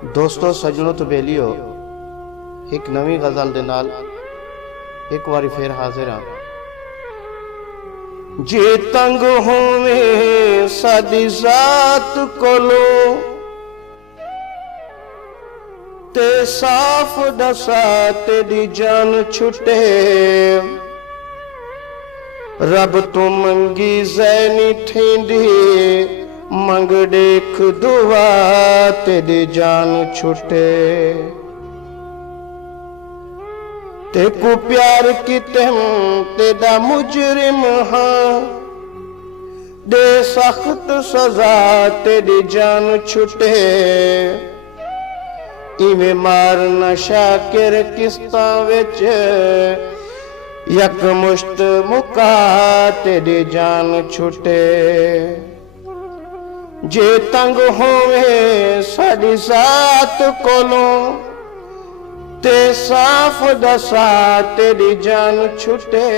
दोस्तों सजनों तो बेलियो एक नवी गज़ल दे नाल एक बारी फिर हाजिर हाँ। जे तंग होवे साडी जात कोलो ते साफ दसा तेरी जान छुटे, रब तू मंगी जैनी ठेंदी मंग देख दुआ तेरी जान छुटे। तेको प्यार कितम तेरा मुजरिम हाँ, दे सख्त सजा तेरी जान छुटे। इवें मारना शाकिर किस्ता विच यक मुश्त मुका तेरी जान छुटे। जे तंग होवे साडी जात कोलों ते साफ दसा तेरी जान छुटे।